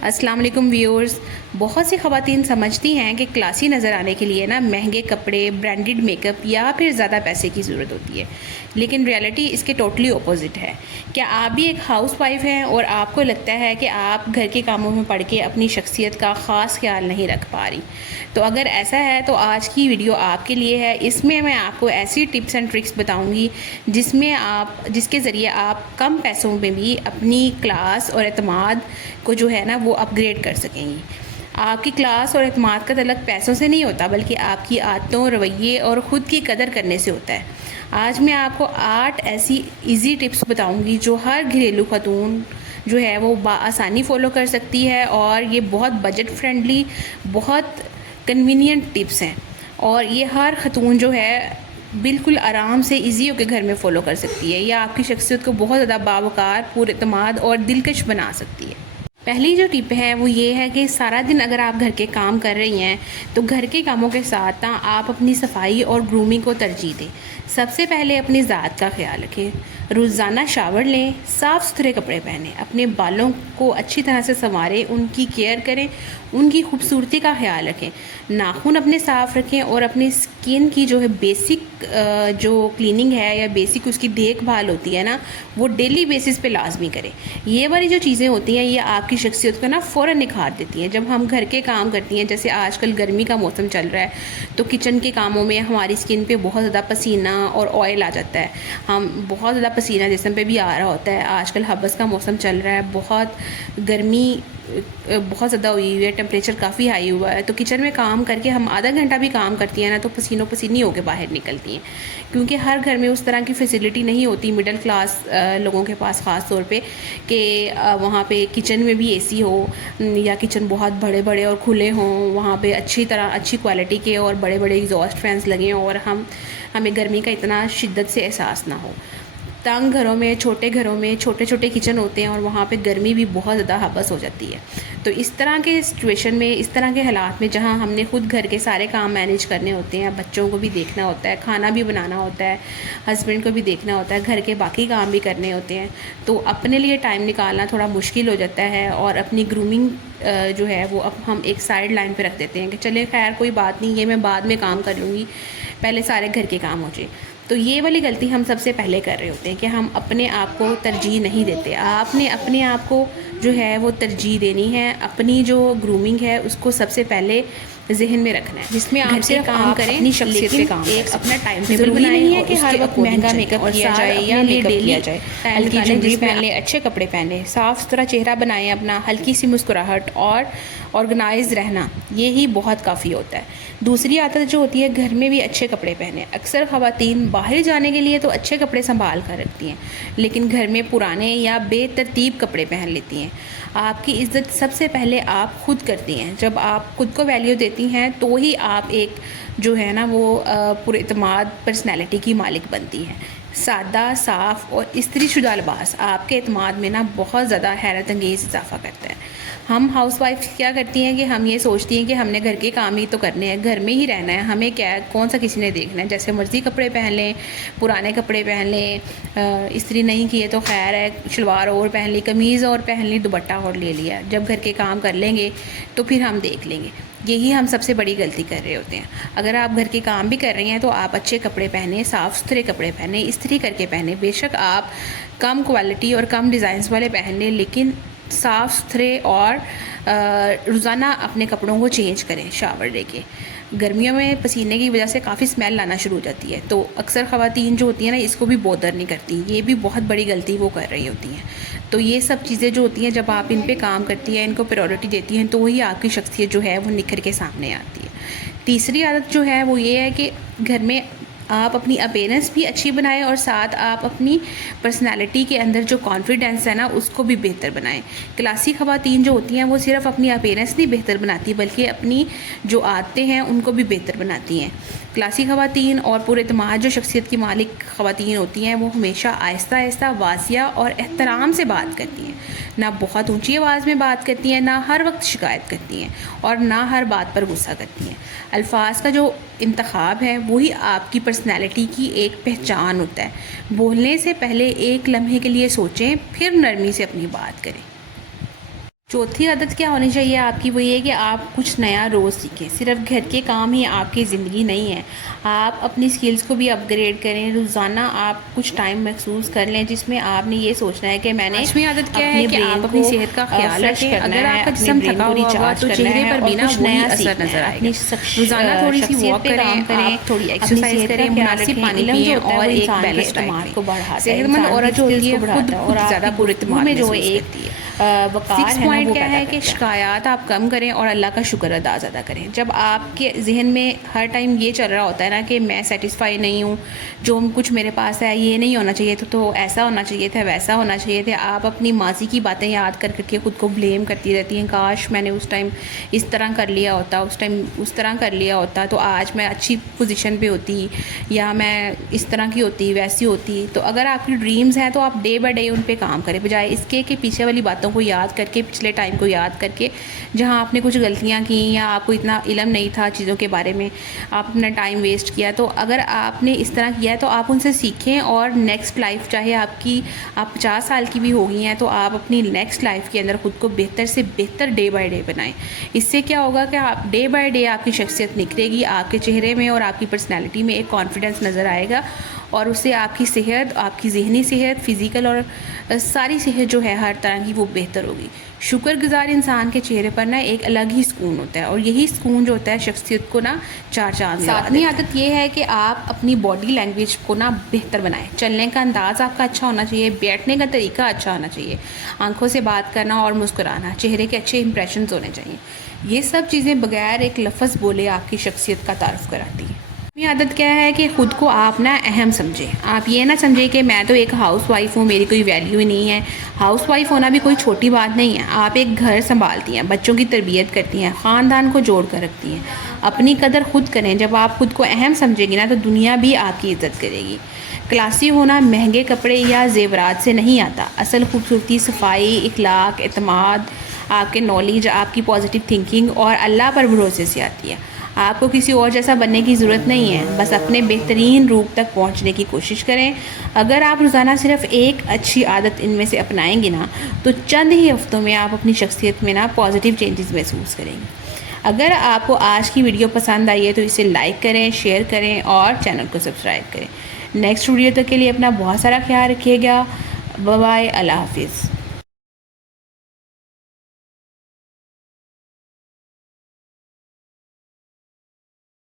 السلام علیکم ویورز. بہت سی خواتین سمجھتی ہیں کہ کلاسی نظر آنے کے لیے مہنگے کپڑے، برانڈڈ میک اپ یا پھر زیادہ پیسے کی ضرورت ہوتی ہے، لیکن ریالٹی اس کے ٹوٹلی اپوزٹ ہے. کیا آپ بھی ایک ہاؤس وائف ہیں اور آپ کو لگتا ہے کہ آپ گھر کے کاموں میں پڑھ کے اپنی شخصیت کا خاص خیال نہیں رکھ پا رہی؟ تو اگر ایسا ہے تو آج کی ویڈیو آپ کے لیے ہے. اس میں میں آپ کو ایسی ٹپس اینڈ ٹرکس بتاؤں گی جس کے ذریعے آپ کم پیسوں میں بھی اپنی کلاس اور اعتماد کو وہ اپ گریڈ کر سکیں گی. آپ کی کلاس اور اعتماد کا تعلق پیسوں سے نہیں ہوتا، بلکہ آپ کی عادتوں، رویے اور خود کی قدر کرنے سے ہوتا ہے. آج میں آپ کو 8 ایسی ایزی ٹپس بتاؤں گی جو ہر گھریلو خاتون وہ بآسانی فالو کر سکتی ہے، اور یہ بہت بجٹ فرینڈلی، بہت کنوینئنٹ ٹپس ہیں، اور یہ ہر خاتون بالکل آرام سے ایزی ہو کے گھر میں فالو کر سکتی ہے. یہ آپ کی شخصیت کو بہت زیادہ باوقار، پر اعتماد اور دلکش بنا سکتی ہے. پہلی جو ٹپ ہے وہ یہ ہے کہ سارا دن اگر آپ گھر کے کام کر رہی ہیں تو گھر کے کاموں کے ساتھ آپ اپنی صفائی اور گرومنگ کو ترجیح دیں. سب سے پہلے اپنی ذات کا خیال رکھیں. روزانہ شاور لیں، صاف ستھرے کپڑے پہنیں، اپنے بالوں کو اچھی طرح سے سنواریں، ان کی کیئر کریں، ان کی خوبصورتی کا خیال رکھیں. ناخن اپنے صاف رکھیں اور اپنی اسکن کی بیسک کلیننگ ہے یا بیسک اس کی دیکھ بھال ہوتی ہے وہ ڈیلی بیسس پہ لازمی کریں. یہ والی جو چیزیں ہوتی ہیں یہ آپ کی شخصیت کو فوراً نکھار دیتی ہیں. جب ہم گھر کے کام کرتی ہیں، جیسے آج کل گرمی کا موسم چل رہا ہے، تو کچن کے کاموں میں ہماری اسکن پہ بہت زیادہ پسینہ اور آئل آ جاتا ہے. ہم بہت زیادہ پسینہ جسم پہ بھی آ رہا ہوتا ہے. آج کل حبس کا موسم چل رہا ہے، بہت گرمی بہت زیادہ ہوئی ہوئی ہے، ٹمپریچر کافی ہائی ہوا ہے. تو کچن میں کام کر کے ہم آدھا گھنٹہ بھی کام کرتی ہیں تو پسینوں پسینی ہو کے باہر نکلتی ہیں، کیونکہ ہر گھر میں اس طرح کی فیسلٹی نہیں ہوتی مڈل کلاس لوگوں کے پاس خاص طور پہ، کہ وہاں پہ کچن میں بھی اے سی ہو، یا کچن بہت بڑے بڑے اور کھلے ہوں، وہاں پہ اچھی کوالٹی کے اور بڑے بڑے ایگزاسٹ فینس لگے ہوں، اور ہمیں گرمی کا اتنا شدت سے احساس نہ ہو. تنگ گھروں میں چھوٹے چھوٹے کچن ہوتے ہیں اور وہاں پہ گرمی بھی بہت زیادہ حبس ہو جاتی ہے. تو اس طرح کے سچویشن میں، اس طرح کے حالات میں جہاں ہم نے خود گھر کے سارے کام مینیج کرنے ہوتے ہیں، بچوں کو بھی دیکھنا ہوتا ہے، کھانا بھی بنانا ہوتا ہے، ہسبینڈ کو بھی دیکھنا ہوتا ہے، گھر کے باقی کام بھی کرنے ہوتے ہیں، تو اپنے لیے ٹائم نکالنا تھوڑا مشکل ہو جاتا ہے. اور اپنی گرومنگ وہ اب ہم ایک سائڈ لائن پہ رکھ دیتے ہیں کہ چلے خیر کوئی بات نہیں، یہ میں بعد میں کام کر لوں گی، پہلے سارے گھر کے کام ہو جائے. تو یہ والی غلطی ہم سب سے پہلے کر رہے ہوتے ہیں کہ ہم اپنے آپ کو ترجیح نہیں دیتے. آپ نے اپنے آپ کو وہ ترجیح دینی ہے. اپنی جو گرومنگ ہے اس کو سب سے پہلے ذہن میں رکھنا ہے، جس میں آپ سے کام کریں اپنی شخصیت پہ کام ایک اپنا ٹائم ٹیبل بنائیں. نہیں ہے کہ ہر وقت مہنگا میک اپ کیا جائے یا میک اپ کیا جائے. ہلکی جویلری پہن لیں، اچھے کپڑے پہنیں، صاف ستھرا چہرہ بنائیں اپنا، ہلکی سی مسکراہٹ اور آرگنائز رہنا، یہی بہت کافی ہوتا ہے. دوسری عادت جو ہوتی ہے، گھر میں بھی اچھے کپڑے پہنیں. اکثر خواتین باہر جانے کے لیے تو اچھے کپڑے سنبھال کر رکھتی ہیں، لیکن گھر میں پرانے یا بے ترتیب کپڑے پہن لیتی ہیں. آپ کی عزت سب سے پہلے آپ خود کرتی ہیں. جب آپ خود کو ویلیو دیتی ہیں تو ہی آپ ایک پر اعتماد پرسنالٹی کی مالک بنتی ہیں. سادہ، صاف اور استری شدہ لباس آپ کے اعتماد میں بہت زیادہ حیرت انگیز اضافہ کرتا ہے. ہم ہاؤس وائف کیا کرتی ہیں کہ ہم یہ سوچتی ہیں کہ ہم نے گھر کے کام ہی تو کرنے ہیں، گھر میں ہی رہنا ہے، ہمیں کیا کون سا کسی نے دیکھنا ہے، جیسے مرضی کپڑے پہن لیں، پرانے کپڑے پہن لیں، استری نہیں کیے تو خیر ہے، شلوار اور پہن لی، قمیض اور پہن لی، دوپٹہ اور لے لیا، جب گھر کے کام کر لیں گے تو پھر ہم دیکھ لیں گے. یہی ہم سب سے بڑی غلطی کر رہے ہوتے ہیں. اگر آپ گھر کے کام بھی کر رہی ہیں تو آپ اچھے کپڑے پہنیں، صاف ستھرے کپڑے پہنیں، استری کر کے پہنیں. بے شک آپ کم کوالٹی اور کم ڈیزائنس والے پہن لیں، لیکن صاف ستھرے، اور روزانہ اپنے کپڑوں کو چینج کریں شاور لے کے. گرمیوں میں پسینے کی وجہ سے کافی اسمیل آنا شروع ہو جاتی ہے، تو اکثر خواتین جو ہوتی ہیں اس کو بھی بودر نہیں کرتی. یہ بھی بہت بڑی غلطی وہ کر رہی ہوتی ہیں. تو یہ سب چیزیں جو ہوتی ہیں، جب آپ ان پہ کام کرتی ہیں، ان کو پریورٹی دیتی ہیں، تو وہی آپ کی شخصیت وہ نکھر کے سامنے آتی ہے. تیسری عادت وہ یہ ہے کہ گھر میں آپ اپنی اپیرنس بھی اچھی بنائیں، اور ساتھ آپ اپنی پرسنالٹی کے اندر جو کانفیڈنس ہے اس کو بھی بہتر بنائیں. کلاسی خواتین جو ہوتی ہیں وہ صرف اپنی اپیرنس نہیں بہتر بناتی، بلکہ اپنی جو عادتیں ہیں ان کو بھی بہتر بناتی ہیں. کلاسی خواتین اور پر اعتماد جو شخصیت کی مالک خواتین ہوتی ہیں وہ ہمیشہ آہستہ آہستہ، واضح اور احترام سے بات کرتی ہیں. نہ بہت اونچی آواز میں بات کرتی ہیں، نہ ہر وقت شکایت کرتی ہیں، اور نہ ہر بات پر غصہ کرتی ہیں. الفاظ کا جو انتخاب ہے وہی آپ کی پرسنالٹی کی ایک پہچان ہوتا ہے. بولنے سے پہلے ایک لمحے کے لیے سوچیں، پھر نرمی سے اپنی بات کریں. چوتھی عادت کیا ہونی چاہیے آپ کی؟ وہ یہ کہ آپ کچھ نیا روز سیکھیں. صرف گھر کے کام ہی آپ کی زندگی نہیں ہے. آپ اپنی سکلز کو بھی اپ گریڈ کریں. روزانہ آپ کچھ ٹائم محسوس کر لیں جس میں آپ نے یہ سوچنا ہے کہ میں نے پانچویں عادت کیا ہے کہ آپ اپنی صحت کا خیال رکھیں. اگر آپ کا جسم تھکا ہوا ہوگا تو چہرے پر بھی نا وہی اثر نظر آئے گا. روزانہ تھوڑی سی واک کریں، آپ تھوڑی ایکسرسائز کریں، مناسب پانی پئیں اور ایک بیلنس ڈائٹ لیں. صحت مند عورت جو ہوتی ہے خود زیادہ پراعتماد محسوس کرتی ہے. وقار سکس پوائنٹ وہ کیا پیدا ہے کہ کرتا شکایات آپ کم کریں اور اللہ کا شکر ادا زیادہ کریں. جب آپ کے ذہن میں ہر ٹائم یہ چل رہا ہوتا ہے نا کہ میں سیٹسفائی نہیں ہوں، جو کچھ میرے پاس ہے یہ نہیں ہونا چاہیے تو ایسا ہونا چاہیے تھا، ویسا ہونا چاہیے تھا، آپ اپنی ماضی کی باتیں یاد کر کے خود کو بلیم کرتی رہتی ہیں. کاش میں نے اس ٹائم اس طرح کر لیا ہوتا، اس ٹائم اس طرح کر لیا ہوتا تو آج میں اچھی پوزیشن پہ ہوتی، یا میں اس طرح کی ہوتی، ویسی ہوتی. تو اگر آپ کی ڈریمز ہیں تو آپ ڈے بائی ڈے ان پہ کام کریں، بجائے اس کے کہ پیچھے والی باتوں کو یاد کر کے، پچھلے ٹائم کو یاد کر کے جہاں آپ نے کچھ غلطیاں کی یا آپ کو اتنا علم نہیں تھا چیزوں کے بارے میں، آپ اپنا ٹائم ویسٹ کیا. تو اگر آپ نے اس طرح کیا ہے تو آپ ان سے سیکھیں اور نیکسٹ لائف چاہے آپ 50 سال کی بھی ہو گئی ہیں تو آپ اپنی نیکسٹ لائف کے اندر خود کو بہتر سے بہتر ڈے بائی ڈے بنائیں. اس سے کیا ہوگا کہ آپ ڈے بائی ڈے آپ کی شخصیت نکھرے گی، آپ کے چہرے میں اور آپ کی پرسنالٹی میں ایک کانفیڈنس نظر آئے گا، اور اس سے آپ کی صحت، آپ کی ذہنی صحت، فزیکل اور ساری صحت جو ہے ہر طرح کی وہ بہتر ہوگی. شکر گزار انسان کے چہرے پر نا ایک الگ ہی سکون ہوتا ہے، اور یہی سکون جو ہوتا ہے شخصیت کو نا چار چاند لگا دیتا ہے. ساتویں عادت یہ ہے کہ آپ اپنی باڈی لینگویج کو نا بہتر بنائیں. چلنے کا انداز آپ کا اچھا ہونا چاہیے، بیٹھنے کا طریقہ اچھا ہونا چاہیے، آنکھوں سے بات کرنا اور مسکرانا، چہرے کے اچھے امپریشنز ہونے چاہیے. یہ سب چیزیں بغیر ایک لفظ بولے آپ کی شخصیت کا تعارف کراتی ہیں. عادت کیا ہے کہ خود کو آپ نا اہم سمجھیں. آپ یہ نہ سمجھیں کہ میں تو ایک ہاؤس وائف ہوں، میری کوئی ویلیو ہی نہیں ہے. ہاؤس وائف ہونا بھی کوئی چھوٹی بات نہیں ہے. آپ ایک گھر سنبھالتی ہیں، بچوں کی تربیت کرتی ہیں، خاندان کو جوڑ کر رکھتی ہیں. اپنی قدر خود کریں. جب آپ خود کو اہم سمجھیں گی نا تو دنیا بھی آپ کی عزت کرے گی. کلاسی ہونا مہنگے کپڑے یا زیورات سے نہیں آتا. اصل خوبصورتی صفائی، اخلاق، اعتماد، آپ کے نالج، آپ کی پازیٹیو تھنکنگ اور اللہ پر بھروسے سے آتی ہے. آپ کو کسی اور جیسا بننے کی ضرورت نہیں ہے، بس اپنے بہترین روپ تک پہنچنے کی کوشش کریں. اگر آپ روزانہ صرف ایک اچھی عادت ان میں سے اپنائیں گے نا تو چند ہی ہفتوں میں آپ اپنی شخصیت میں نا پازیٹیو چینجز محسوس کریں گے. اگر آپ کو آج کی ویڈیو پسند آئی ہے تو اسے لائک کریں، شیئر کریں اور چینل کو سبسکرائب کریں. نیکسٹ ویڈیو تک کے لیے اپنا بہت سارا خیال رکھیے گا. بائے بائے، اللہ حافظ.